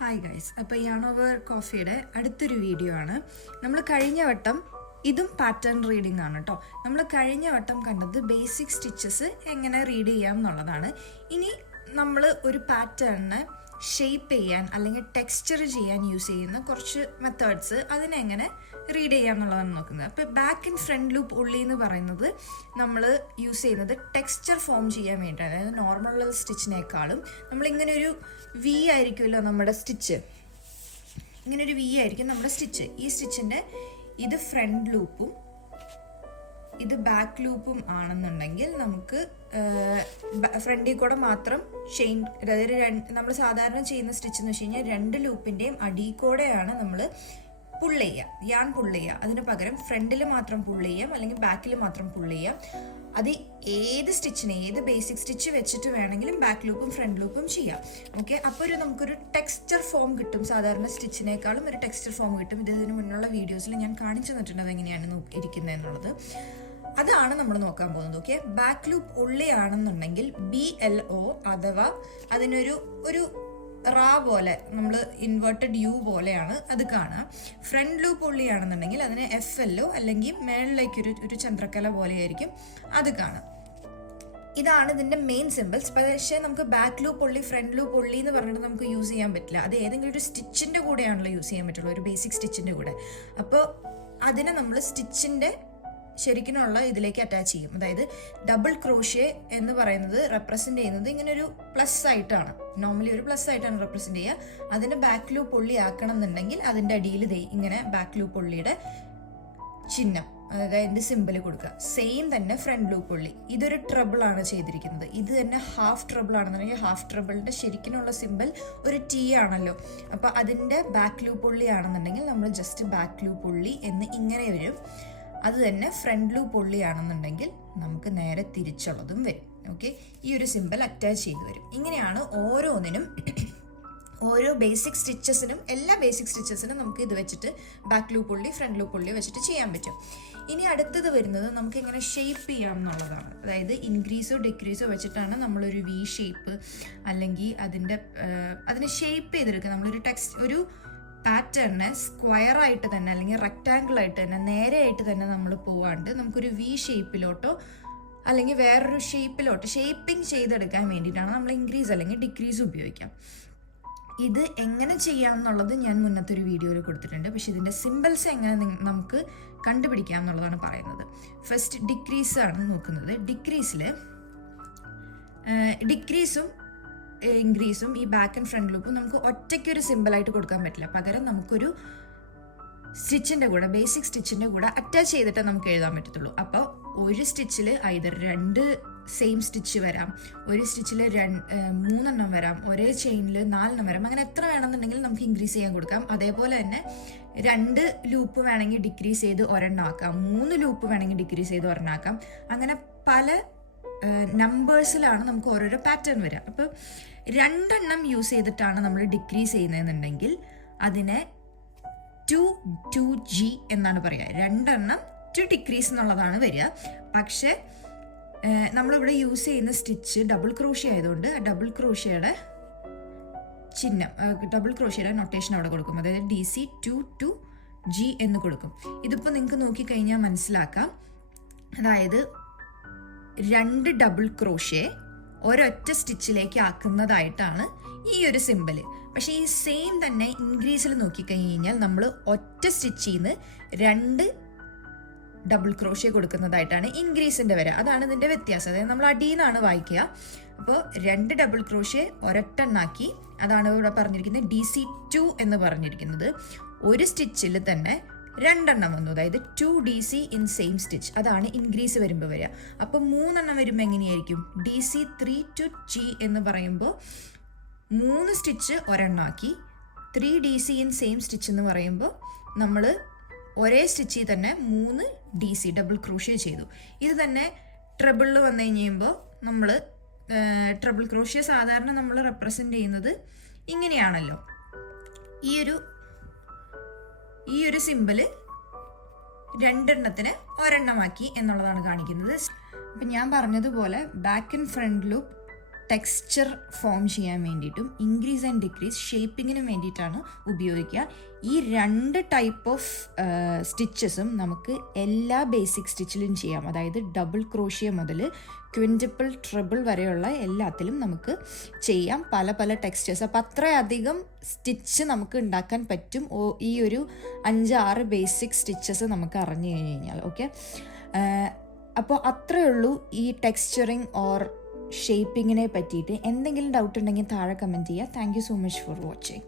Hi guys, അപ്പോൾ yarn over കോഫിയുടെ അടുത്തൊരു video ആണ്. നമ്മൾ കഴിഞ്ഞ വട്ടം ഇതും പാറ്റേൺ റീഡിംഗ് ആണ് കേട്ടോ. നമ്മൾ കഴിഞ്ഞ വട്ടം കണ്ടത് ബേസിക് സ്റ്റിച്ചസ് എങ്ങനെ റീഡ് ചെയ്യാം എന്നുള്ളതാണ്. ഇനി നമ്മൾ ഒരു പാറ്റേണിനെ ഷേപ്പ് ചെയ്യാൻ അല്ലെങ്കിൽ ടെക്സ്ചർ ചെയ്യാൻ യൂസ് ചെയ്യുന്ന കുറച്ച് മെത്തേഡ്സ് അതിനെങ്ങനെ റീഡ് ചെയ്യാം എന്നുള്ളതാണ് നോക്കുന്നത്. അപ്പോൾ ബാക്ക് ആൻഡ് ഫ്രണ്ട് ലൂപ്പ് ഉള്ളി എന്ന് പറയുന്നത് നമ്മൾ യൂസ് ചെയ്യുന്നത് ടെക്സ്ചർ ഫോം ചെയ്യാൻ വേണ്ടിയിട്ടാണ്. അതായത് നോർമൽ സ്റ്റിച്ചിനേക്കാളും നമ്മളിങ്ങനെ ഒരു വി ആയിരിക്കുമല്ലോ നമ്മുടെ സ്റ്റിച്ച്, ഇങ്ങനെ ഒരു വി ആയിരിക്കും നമ്മുടെ സ്റ്റിച്ച്. ഈ സ്റ്റിച്ചിൻ്റെ ഇത് ഫ്രണ്ട് ലൂപ്പും ഇത് ബാക്ക് ലൂപ്പും ആണെന്നുണ്ടെങ്കിൽ നമുക്ക് ഫ്രണ്ടിൽ കൂടെ മാത്രം ചെയിൻ, അതായത് നമ്മൾ സാധാരണ ചെയ്യുന്ന സ്റ്റിച്ച് എന്ന് വെച്ച് കഴിഞ്ഞാൽ രണ്ട് ലൂപ്പിൻ്റെയും അടിയിൽ കൂടെയാണ് നമ്മൾ പുള്ള് ചെയ്യുക, യാൺ പുള്ള് ചെയ്യുക. അതിന് പകരം ഫ്രണ്ടിൽ മാത്രം പുള്ള് ചെയ്യാം അല്ലെങ്കിൽ ബാക്കിൽ മാത്രം പുള്ള് ചെയ്യാം. അത് ഏത് സ്റ്റിച്ചിനെ, ഏത് ബേസിക് സ്റ്റിച്ച് വെച്ചിട്ട് വേണമെങ്കിലും ബാക്ക് ലൂപ്പും ഫ്രണ്ട് ലൂപ്പും ചെയ്യാം. ഓക്കെ, അപ്പോൾ നമുക്കൊരു ടെക്സ്ചർ ഫോം കിട്ടും. സാധാരണ സ്റ്റിച്ചിനേക്കാളും ഒരു ടെക്സ്ചർ ഫോം കിട്ടും. ഇതിന് മുന്നുള്ള വീഡിയോസിൽ ഞാൻ കാണിച്ചു തന്നിട്ടുണ്ട് അതെങ്ങനെയാണ് ഇരിക്കുന്നത് എന്നുള്ളത്. അതാണ് നമ്മൾ നോക്കാൻ പോകുന്നത്. ഓക്കെ, ബാക്ക് ലൂപ്പ് ഉള്ളിയാണെന്നുണ്ടെങ്കിൽ BLO അഥവാ അതിനൊരു റാ പോലെ, നമ്മൾ ഇൻവേർട്ടഡ് യു പോലെയാണ് അത് കാണുക. ഫ്രണ്ട് ലൂപ്പ് ഉള്ളിയാണെന്നുണ്ടെങ്കിൽ അതിന് FLO അല്ലെങ്കിൽ മേളിലേക്കൊരു ചന്ദ്രക്കല പോലെയായിരിക്കും അത് കാണുക. ഇതാണ് ഇതിൻ്റെ മെയിൻ സിമ്പിൾസ്. പക്ഷേ നമുക്ക് ബാക്ക് ലൂപ്പ് ഉള്ളി, ഫ്രണ്ട് ലൂപ്പ് ഉള്ളി എന്ന് പറഞ്ഞിട്ട് നമുക്ക് യൂസ് ചെയ്യാൻ പറ്റില്ല. അത് ഏതെങ്കിലും ഒരു സ്റ്റിച്ചിൻ്റെ കൂടെയാണല്ലോ യൂസ് ചെയ്യാൻ പറ്റുള്ളൂ, ഒരു ബേസിക് സ്റ്റിച്ചിൻ്റെ കൂടെ. അപ്പോൾ അതിനെ നമ്മൾ സ്റ്റിച്ചിൻ്റെ ശരിക്കുമുള്ള ഇതിലേക്ക് അറ്റാച്ച് ചെയ്യും. അതായത് ഡബിൾ ക്രോഷ്യ എന്ന് പറയുന്നത് റെപ്രസെൻ്റ് ചെയ്യുന്നത് ഇങ്ങനെ ഒരു പ്ലസ് ആയിട്ടാണ്, നോർമലി ഒരു പ്ലസ് ആയിട്ടാണ് റെപ്രസെൻ്റ് ചെയ്യുക. അതിൻ്റെ ബാക്ക് ലൂപ്പ് ഉള്ളി ആക്കണം എന്നുണ്ടെങ്കിൽ അതിൻ്റെ അടിയിൽ ഇങ്ങനെ ബാക്ക് ലൂപ്പ് ഉള്ളിയുടെ ചിഹ്നം, അതായത് അതിൻ്റെ സിമ്പിൾ കൊടുക്കുക. സെയിം തന്നെ ഫ്രണ്ട് ലൂപ്പ് ഉള്ളി, ഇതൊരു ട്രബിൾ ആണ് ചെയ്തിരിക്കുന്നത്. ഇത് തന്നെ ഹാഫ് ട്രബിൾ ആണെന്നുണ്ടെങ്കിൽ ഹാഫ് ട്രബിളിൻ്റെ ശരിക്കുമുള്ള സിമ്പിൾ ഒരു T ആണല്ലോ. അപ്പോൾ അതിൻ്റെ ബാക്ക് ലൂപ്പ് ഉള്ളി ആണെന്നുണ്ടെങ്കിൽ നമ്മൾ ജസ്റ്റ് ബാക്ക് ലൂപ്പ് ഉള്ളി എന്ന് ഇങ്ങനെ വരും. അത് തന്നെ ഫ്രണ്ട് ലൂപ്പ് ഉള്ളിയാണെന്നുണ്ടെങ്കിൽ നമുക്ക് നേരെ തിരിച്ചുള്ളതും വരും. ഓക്കെ, ഈ ഒരു സിമ്പിൾ അറ്റാച്ച് ചെയ്ത് വരും. ഇങ്ങനെയാണ് ഓരോന്നിനും, ഓരോ ബേസിക് സ്റ്റിച്ചസിനും, എല്ലാ ബേസിക് സ്റ്റിച്ചസിനും നമുക്ക് ഇത് വെച്ചിട്ട് ബാക്ക് ലൂപ്പ് ഉള്ളി, ഫ്രണ്ട് ലൂപ്പ് ഉള്ളി വെച്ചിട്ട് ചെയ്യാൻ പറ്റും. ഇനി അടുത്തത് വരുന്നത് നമുക്ക് ഇങ്ങനെ ഷേപ്പ് ചെയ്യാം എന്നുള്ളതാണ്. അതായത് ഇൻക്രീസോ ഡിക്രീസോ വെച്ചിട്ടാണ് നമ്മളൊരു V ഷേപ്പ് അല്ലെങ്കിൽ അതിനെ ഷേപ്പ് ചെയ്തെടുക്കുക. നമ്മളൊരു ഒരു പാറ്റേണിനെ സ്ക്വയർ ആയിട്ട് തന്നെ അല്ലെങ്കിൽ റെക്റ്റാങ്കിൾ ആയിട്ട് തന്നെ നേരെയായിട്ട് തന്നെ നമ്മൾ പോവാണ്ട് നമുക്കൊരു V ഷേപ്പിലോട്ടോ അല്ലെങ്കിൽ വേറൊരു ഷേപ്പിലോട്ടോ ഷേപ്പിംഗ് ചെയ്തെടുക്കാൻ വേണ്ടിയിട്ടാണ് നമ്മൾ ഇൻക്രീസ് അല്ലെങ്കിൽ ഡിക്രീസ് ഉപയോഗിക്കാം. ഇത് എങ്ങനെ ചെയ്യാം എന്നുള്ളത് ഞാൻ മുന്നത്തെ ഒരു വീഡിയോയിൽ കൊടുത്തിട്ടുണ്ട്. പക്ഷെ ഇതിൻ്റെ സിമ്പിൾസ് എങ്ങനെ നമുക്ക് കണ്ടുപിടിക്കാം എന്നുള്ളതാണ് പറയുന്നത്. ഫസ്റ്റ് ഡിക്രീസ് ആണ് നോക്കുന്നത്. ഡിക്രീസും ഇൻക്രീസും ഈ ബാക്ക് ആൻഡ് ഫ്രണ്ട് ലൂപ്പും നമുക്ക് ഒറ്റയ്ക്കൊരു സിമ്പിളായിട്ട് കൊടുക്കാൻ പറ്റില്ല. പകരം നമുക്കൊരു സ്റ്റിച്ചിൻ്റെ കൂടെ, ബേസിക് സ്റ്റിച്ചിൻ്റെ കൂടെ അറ്റാച്ച് ചെയ്തിട്ട് നമുക്ക് എഴുതാൻ പറ്റത്തുള്ളൂ. അപ്പോൾ ഒരു സ്റ്റിച്ചിൽ ഐദർ 2 സെയിം സ്റ്റിച്ച് വരാം, ഒരു സ്റ്റിച്ചിൽ 3 വരാം, ഒരേ ചെയിനിൽ 4 വരാം. അങ്ങനെ എത്ര വേണമെന്നുണ്ടെങ്കിലും നമുക്ക് ഇൻക്രീസ് ചെയ്യാൻ കൊടുക്കാം. അതേപോലെ തന്നെ 2 ലൂപ്പ് വേണമെങ്കിൽ ഡിക്രീസ് ചെയ്ത് ഒരെണ്ണമാക്കാം, 3 ലൂപ്പ് വേണമെങ്കിൽ ഡിക്രീസ് ചെയ്ത് ഒരെണ്ണമാക്കാം. അങ്ങനെ പല നമ്പേഴ്സിലാണ് നമുക്ക് ഓരോരോ പാറ്റേൺ വരിക. അപ്പോൾ 2 യൂസ് ചെയ്തിട്ടാണ് നമ്മൾ ഡിക്രീസ് ചെയ്യുന്നതെന്നുണ്ടെങ്കിൽ അതിനെ 2G എന്നാണ് പറയുക. 2 ഡിക്രീസ് എന്നുള്ളതാണ് വരിക. പക്ഷേ നമ്മളിവിടെ യൂസ് ചെയ്യുന്ന സ്റ്റിച്ച് ഡബിൾ ക്രോഷ്യ ആയതുകൊണ്ട് ഡബിൾ ക്രോഷ്യയുടെ ചിഹ്നം, ഡബിൾ ക്രോഷ്യയുടെ നൊട്ടേഷൻ അവിടെ കൊടുക്കും. അതായത് DC 2G എന്ന് കൊടുക്കും. ഇതിപ്പോൾ നിങ്ങൾക്ക് നോക്കിക്കഴിഞ്ഞാൽ മനസ്സിലാക്കാം. അതായത് 2 ഡബിൾ ക്രോഷ്യ ഒരൊറ്റ സ്റ്റിച്ചിലേക്ക് ആക്കുന്നതായിട്ടാണ് ഈ ഒരു സിമ്പിൾ. പക്ഷേ ഈ സെയിം തന്നെ ഇൻക്രീസിൽ നോക്കിക്കഴിഞ്ഞാൽ നമ്മൾ ഒറ്റ സ്റ്റിച്ചിൽ നിന്ന് 2 ഡബിൾ ക്രോഷ്യ കൊടുക്കുന്നതായിട്ടാണ് ഇൻക്രീസിൻ്റെ വരെ. അതാണ് ഇതിൻ്റെ വ്യത്യാസം. അതായത് നമ്മൾ അടിയിൽ നിന്നാണ് വായിക്കുക. അപ്പോൾ 2 ഡബിൾ ക്രോഷ്യ ഒരൊറ്റെണ്ണാക്കി, അതാണ് ഇവിടെ പറഞ്ഞിരിക്കുന്നത് DC 2 എന്ന് പറഞ്ഞിരിക്കുന്നത്. ഒരു സ്റ്റിച്ചിൽ തന്നെ 2 വന്നു, അതായത് 2DC ഇൻ സെയിം സ്റ്റിച്ച്. അതാണ് ഇൻക്രീസ് വരുമ്പോൾ വരിക. അപ്പോൾ 3 വരുമ്പോൾ എങ്ങനെയായിരിക്കും? DC 3G എന്ന് പറയുമ്പോൾ 3 സ്റ്റിച്ച് ഒരെണ്ണാക്കി. 3DC ഇൻ സെയിം സ്റ്റിച്ച് എന്ന് പറയുമ്പോൾ നമ്മൾ ഒരേ സ്റ്റിച്ചിൽ തന്നെ 3 DC ഡബിൾ ക്രോഷ്യ ചെയ്തു. ഇത് തന്നെ ട്രിബിളിൽ വന്നു കഴിയുമ്പോൾ നമ്മൾ ട്രിബിൾ ക്രോഷ്യ സാധാരണ നമ്മൾ റെപ്രസെൻ്റ് ചെയ്യുന്നത് ഇങ്ങനെയാണല്ലോ. ഈ ഒരു സിമ്പിള് 2 ഒരെണ്ണമാക്കി എന്നുള്ളതാണ് കാണിക്കുന്നത്. അപ്പം ഞാൻ പറഞ്ഞതുപോലെ back and front loop texture form ചെയ്യാൻ വേണ്ടിയിട്ടും ഇൻക്രീസ് ആൻഡ് ഡിക്രീസ് ഷേപ്പിങ്ങിനും വേണ്ടിയിട്ടാണ് ഉപയോഗിക്കുക. ഈ 2 ടൈപ്പ് ഓഫ് സ്റ്റിച്ചസും നമുക്ക് എല്ലാ ബേസിക് സ്റ്റിച്ചിലും ചെയ്യാം. അതായത് ഡബിൾ ക്രോഷ്യ മുതൽ ക്വിൻറ്റിപ്പിൾ ട്രിപ്പിൾ വരെയുള്ള എല്ലാത്തിലും നമുക്ക് ചെയ്യാം പല പല ടെക്സ്ചേഴ്സ്. അപ്പോൾ അത്രയധികം സ്റ്റിച്ച് നമുക്ക് ഉണ്ടാക്കാൻ പറ്റും ഈ ഒരു 5-6 ബേസിക് സ്റ്റിച്ചസ് നമുക്ക് അറിഞ്ഞു കഴിഞ്ഞാൽ. ഓക്കെ, അപ്പോൾ അത്രയേ ഉള്ളൂ ഈ ടെക്സ്ചറിങ് ഓർ ഷേപ്പിങ്ങിനെ പറ്റിയിട്ട്. എന്തെങ്കിലും ഡൗട്ട് ഉണ്ടെങ്കിൽ താഴെ കമൻറ്റ് ചെയ്യുക. Thank you so much for watching.